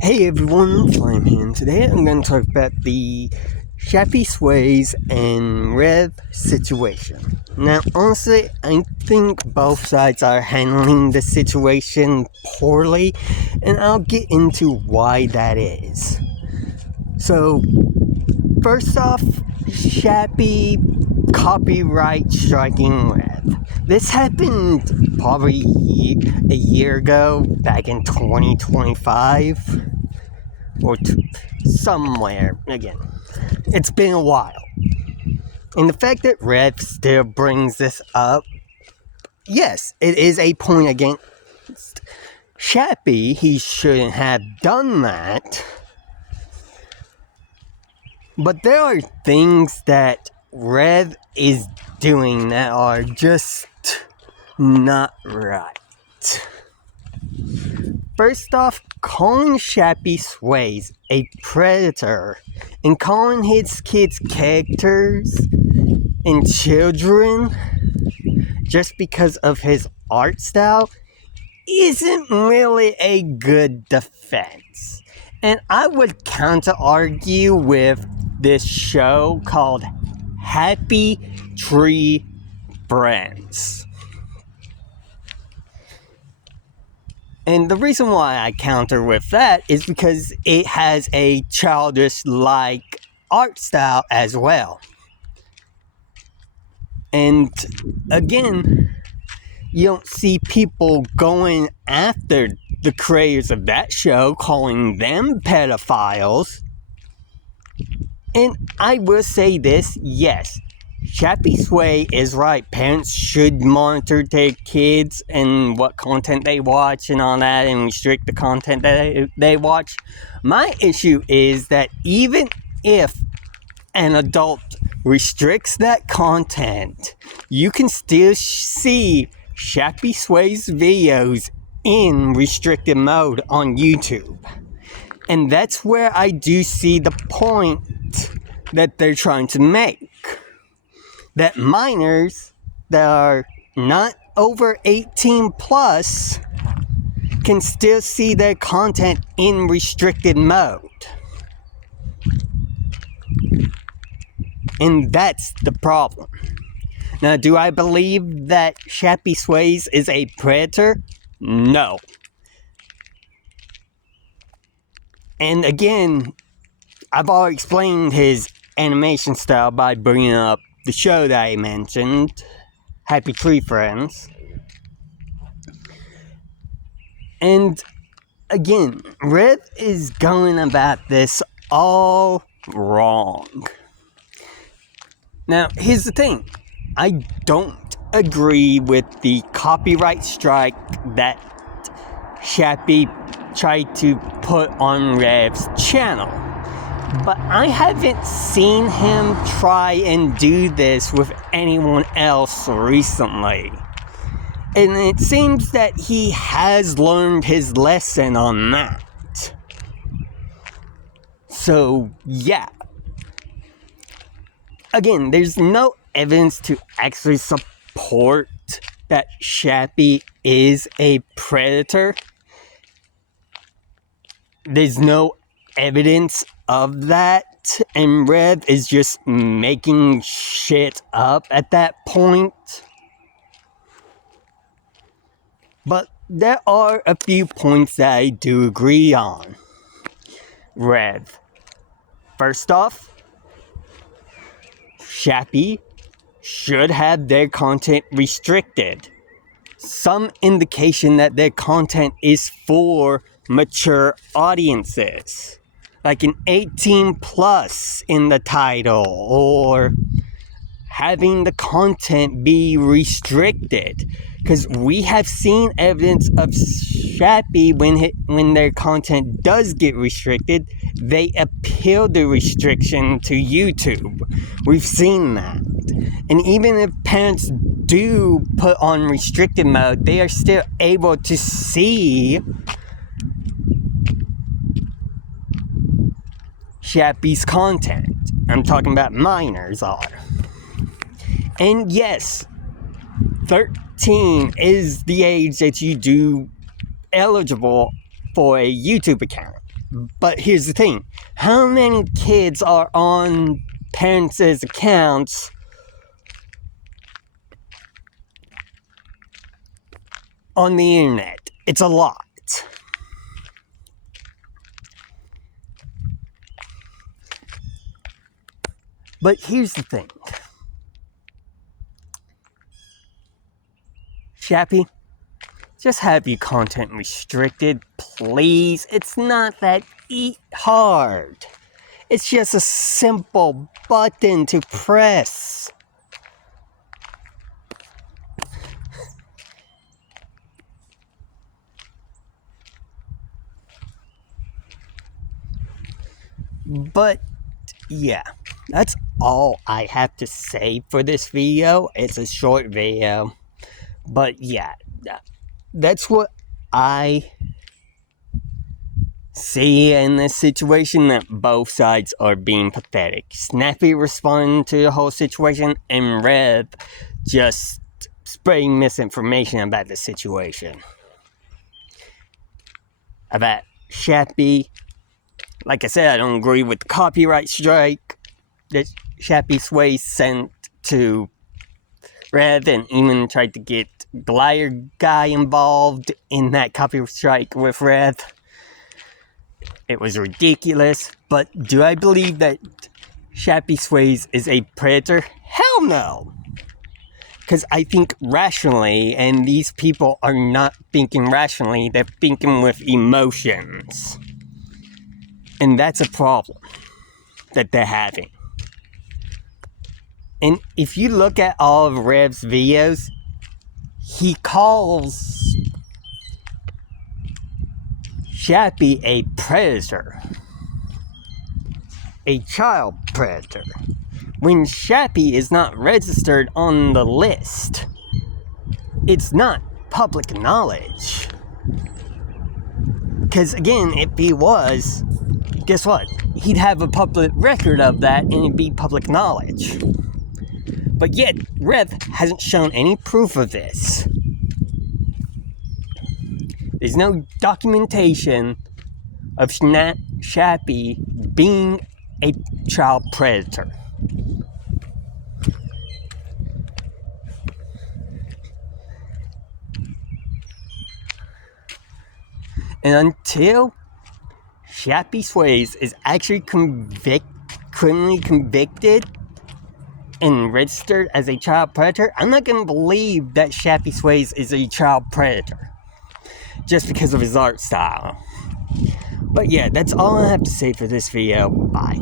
Hey everyone, Flame here, and today I'm going to talk about the Shappy Sways and Rev situation. Now, honestly, I think both sides are handling the situation poorly, and I'll get into why that is. So, first off, Shappy copyright striking Rev. This happened probably a year ago, back in 2025. Or somewhere, again. It's been a while. And the fact that Rev still brings this up, yes, it is a point against Shappy. He shouldn't have done that. But there are things that Rev is doing that are just not right. First off, calling Shappy Sways a predator and calling his kids characters and children just because of his art style isn't really a good defense. And I would counter argue with this show called Happy Tree Friends. And the reason why I counter with that is because it has a childish-like art style as well. And again, you don't see people going after the creators of that show, calling them pedophiles. And I will say this, yes, Shappy Sway is right. Parents should monitor their kids and what content they watch and all that, and restrict the content that they watch. My issue is that even if an adult restricts that content, you can still see Shappy Sway's videos in restricted mode on YouTube. And that's where I do see the point that they're trying to make. That minors that are not over 18 plus can still see their content in restricted mode. And that's the problem. Now, do I believe that Shappy Sways is a predator? No. And again, I've already explained his animation style by bringing up the show that I mentioned, Happy Tree Friends. And again, Rev is going about this all wrong. Now, here's the thing. I don't agree with the copyright strike that Shappy tried to put on Rev's channel. But I haven't seen him try and do this with anyone else recently. And it seems that he has learned his lesson on that. So, yeah. Again, there's no evidence to actually support that Shappy is a predator. There's no evidence of that, and Rev is just making shit up at that point. But there are a few points that I do agree on. Rev. First off, Shappy should have their content restricted. Some indication that their content is for mature audiences. Like an 18 plus in the title, or having the content be restricted. Because we have seen evidence of Shappy when their content does get restricted, they appeal the restriction to YouTube. We've seen that. And even if parents do put on restricted mode, they are still able to see Shappy's content. I'm talking about minors are. And yes, 13 is the age that you do eligible for a YouTube account. But here's the thing. How many kids are on parents' accounts on the internet? It's a lot. But here's the thing. Shappy, just have your content restricted, please. It's not that hard. It's just a simple button to press. But yeah, that's all I have to say for this video. It's a short video. But yeah, that's what I see in this situation, that both sides are being pathetic. Snappy responding to the whole situation, and Rev just spreading misinformation about the situation. About Shappy, like I said, I don't agree with the copyright strike that Shappy Sway sent to Rev, and even tried to get the liar guy involved in that copyright strike with Rev. It was ridiculous, but do I believe that Shappy Sways is a predator? Hell no! Because I think rationally, and these people are not thinking rationally, they're thinking with emotions. And that's a problem that they're having. And if you look at all of Rev's videos, he calls Shappy a predator. A child predator. When Shappy is not registered on the list. It's not public knowledge. Because again, if he was, guess what? He'd have a public record of that and it'd be public knowledge. But yet, Rev hasn't shown any proof of this. There's no documentation of Shappy being a child predator. And until Shappy Sways is actually criminally convicted and registered as a child predator, I'm not going to believe that Shappy Sways is a child predator just because of his art style. But yeah, that's all I have to say for this video. Bye.